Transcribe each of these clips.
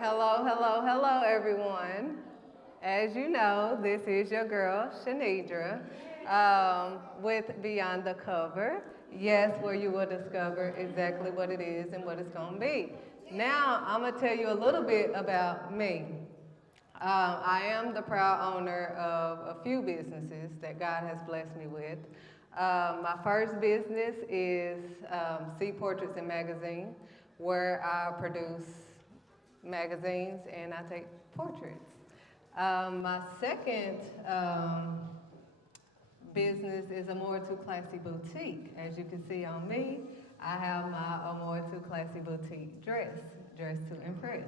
Hello, everyone. As you know, this is your girl, Shenedra, with Beyond the Cover. Yes, where you will discover exactly what it is and what it's going to be. Now, I'm going to tell you a little bit about me. I am the proud owner of a few businesses that God has blessed me with. My first business is Sea Portraits and Magazine, where I produce magazines and I take portraits. My second business is a more too classy boutique. As you can see on me, I have my a more too classy boutique dress to impress.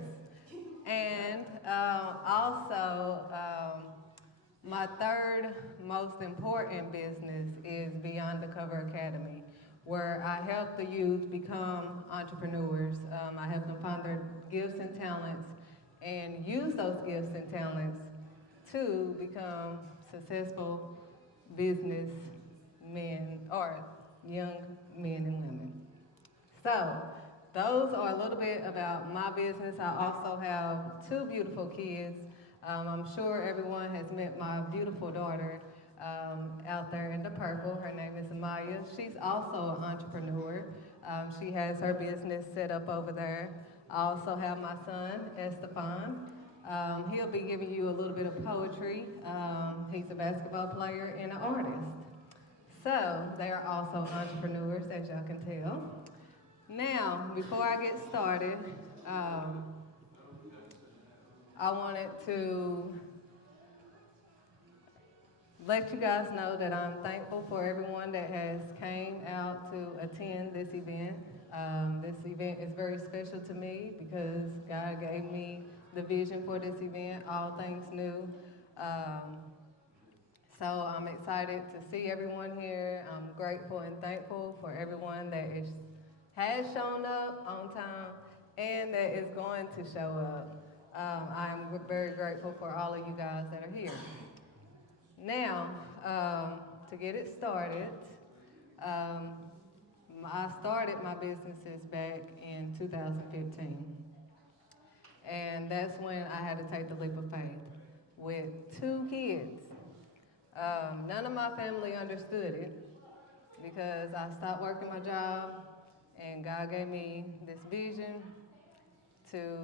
And my third most important business is Beyond the Cover Academy, where I help the youth become entrepreneurs. I help them find their gifts and talents and use those gifts and talents to become successful business men or young men and women. So, those are a little bit about my business. I also have two beautiful kids. I'm sure everyone has met my beautiful daughter out there in the purple. Her name is Amaya. She's also an entrepreneur. She has her business set up over there. I also have my son, Estefan. He'll be giving you a little bit of poetry. He's a basketball player and an artist. So, they are also entrepreneurs, as y'all can tell. Now, before I get started, um, I wanted to let you guys know that I'm thankful for everyone that has came out to attend this event. This event is very special to me because God gave me the vision for this event, all things new. Um, so I'm excited to see everyone here. I'm grateful and thankful for everyone has shown up on time and that is going to show up. I'm very grateful for all of you guys that are here. Now, to get it started, um, I started my businesses back in 2015. And that's when I had to take the leap of faith with two kids. None of my family understood it because I stopped working my job and God gave me this vision to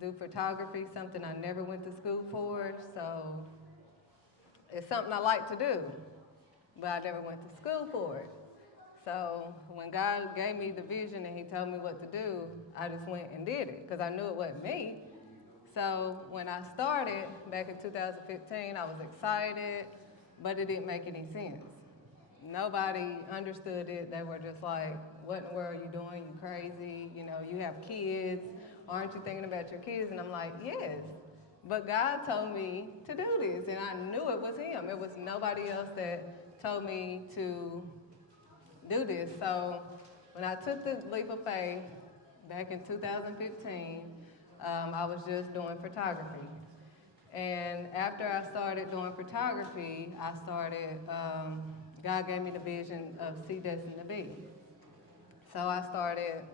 do photography, something I never went to school for. So it's something I like to do, but I never went to school for it. So when God gave me the vision and he told me what to do, I just went and did it because I knew it wasn't me. So when I started back in 2015, I was excited, but it didn't make any sense. Nobody understood it. They were just like, what in the world are you doing? You crazy? You know, you have kids. Aren't you thinking about your kids? And I'm like, yes. But God told me to do this, and I knew it was him. It was nobody else that told me to do this. So when I took the leap of faith back in 2015, I was just doing photography. And after I started doing photography, God gave me the vision of See Destined to Be. So I started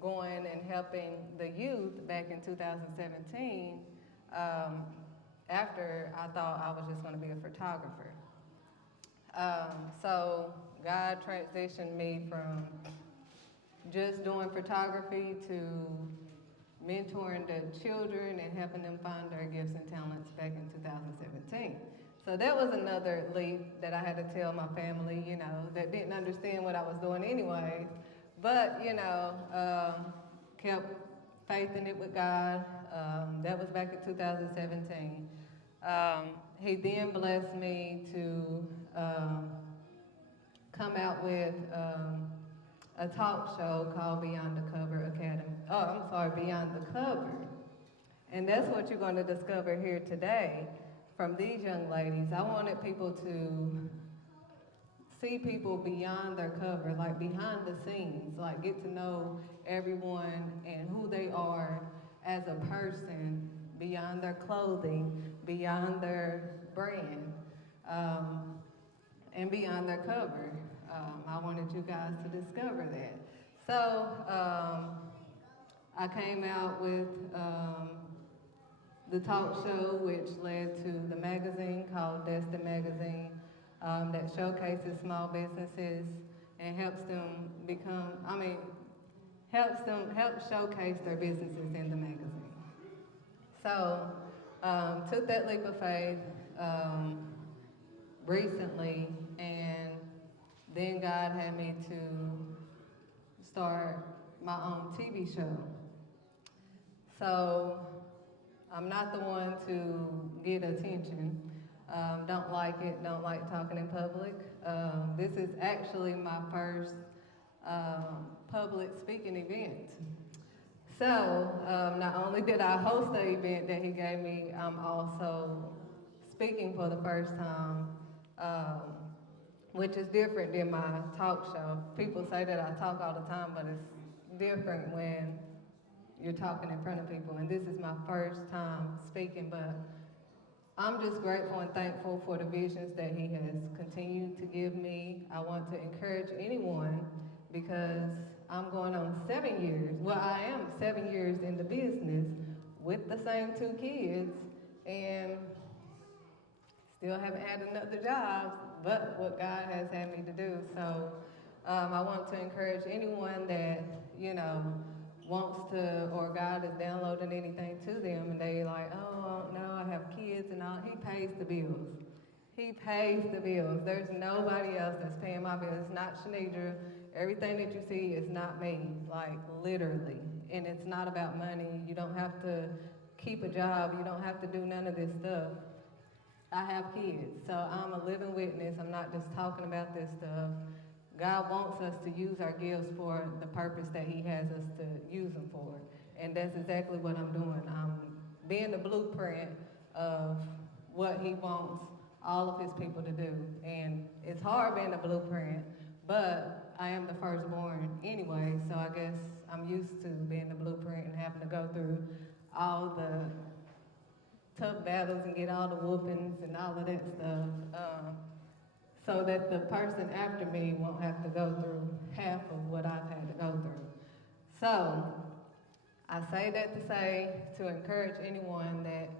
going and helping the youth back in 2017 after I thought I was just going to be a photographer. So God transitioned me from just doing photography to mentoring the children and helping them find their gifts and talents back in 2017. So that was another leap that I had to tell my family, you know, that didn't understand what I was doing anyway, but, you know, kept faith in it with God. That was back in 2017. He then blessed me to come out with a talk show called Beyond the Cover Academy. Oh, I'm sorry, Beyond the Cover. And that's what you're going to discover here today from these young ladies. I wanted people to see people beyond their cover, like behind the scenes, like get to know everyone and who they are as a person beyond their clothing, beyond their brand, and beyond their cover. I wanted you guys to discover that. So I came out with the talk show, which led to the magazine called Destin Magazine, that showcases small businesses and helps showcase their businesses in the magazine. So, took that leap of faith recently, and then God had me to start my own TV show. So, I'm not the one to get attention. Don't like it, don't like talking in public. This is actually my first public speaking event. So, not only did I host the event that he gave me, I'm also speaking for the first time, um, which is different than my talk show. People say that I talk all the time, but it's different when you're talking in front of people. And this is my first time speaking, but I'm just grateful and thankful for the visions that he has continued to give me. I want to encourage anyone because I'm going on 7 years. Well, I am 7 years in the business with the same 2 kids and still haven't had another job, but what God has had me to do. So I want to encourage anyone that, wants to, or God is downloading anything to them and they like, oh, no, I have kids and all. He pays the bills. He pays the bills. There's nobody else that's paying my bills. It's not Shenedra. Everything that you see is not me, like literally. And it's not about money. You don't have to keep a job. You don't have to do none of this stuff. I have kids, so I'm a living witness. I'm not just talking about this stuff. God wants us to use our gifts for the purpose that he has us to use them for. And that's exactly what I'm doing. I'm being the blueprint of what he wants all of his people to do. And it's hard being a blueprint, but I am the firstborn anyway, so I guess I'm used to being the blueprint and having to go through all the tough battles and get all the whoopings and all of that stuff, so that the person after me won't have to go through half of what I've had to go through. So, I say that to say, to encourage anyone that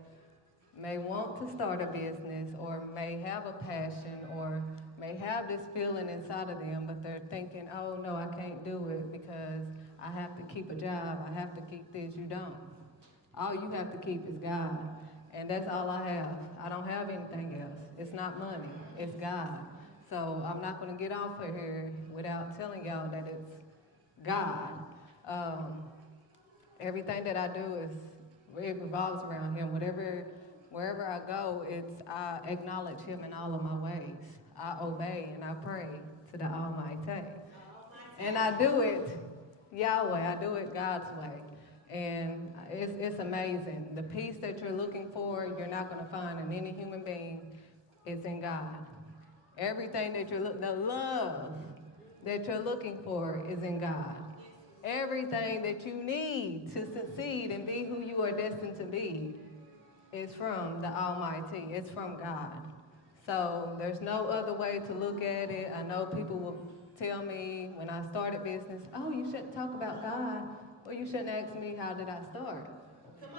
may want to start a business or may have a passion or may have this feeling inside of them, but they're thinking, oh no, I can't do it because I have to keep a job, I have to keep this. You don't. All you have to keep is God. And that's all I have. I don't have anything else. It's not money, it's God. So I'm not gonna get off of here without telling y'all that it's God. Everything that I do it revolves around him. Wherever I go, I acknowledge him in all of my ways. I obey and I pray to the Almighty. And I do it Yahweh, I do it God's way. And it's amazing. The peace that you're looking for, you're not going to find in any human being. It's in God. Everything that the love that you're looking for is in God. Everything that you need to succeed and be who you are destined to be is from the Almighty. It's from God. So there's no other way to look at it. I know people will tell me when I started business, oh, you shouldn't talk about God. Well, you shouldn't ask me how did I start.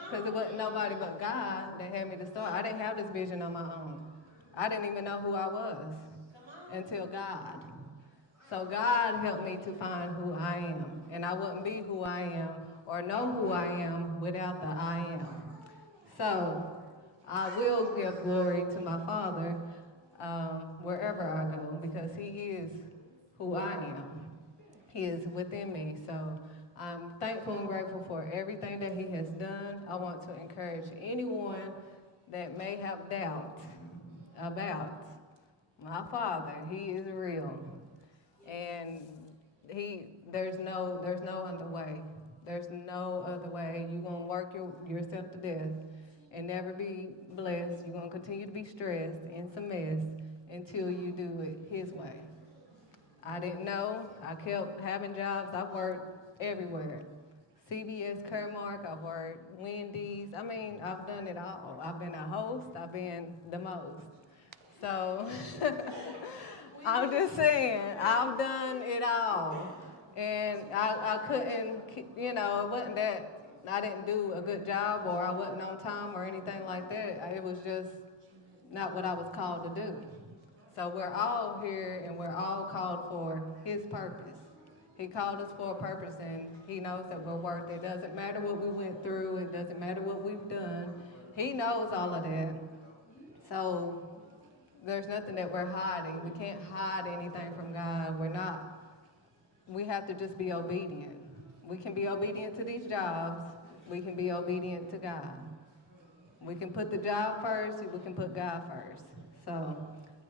Because it wasn't nobody but God that had me to start. I didn't have this vision on my own. I didn't even know who I was until God. So God helped me to find who I am. And I wouldn't be who I am or know who I am without the I am. So I will give glory to my Father wherever I go because he is who I am. He is within me. So I'm thankful and grateful for everything that he has done. I want to encourage anyone that may have doubt about my Father. He is real. And there's no other way. There's no other way. You're going to work yourself to death and never be blessed. You're going to continue to be stressed in some mess until you do it his way. I didn't know. I kept having jobs. I worked everywhere. CBS, Kermark, I worked Wendy's. I mean, I've done it all. I've been a host. I've been the most. So I'm just saying, I've done it all. And I couldn't, you know, it wasn't that I didn't do a good job or I wasn't on time or anything like that. It was just not what I was called to do. So we're all here and we're all called for his purpose. He called us for a purpose and he knows that we're worth it. It doesn't matter what we went through. It doesn't matter what we've done. He knows all of that. So there's nothing that we're hiding. We can't hide anything from God. We have to just be obedient. We can be obedient to these jobs. We can be obedient to God. We can put the job first. We can put God first. So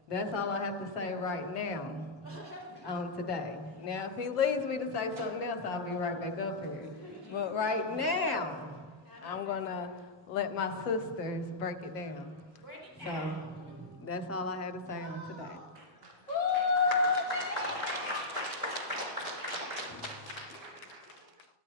that's all I have to say right now today. Now, if he leads me to say something else, I'll be right back up here. But right now, I'm going to let my sisters break it down. So that's all I had to say on today.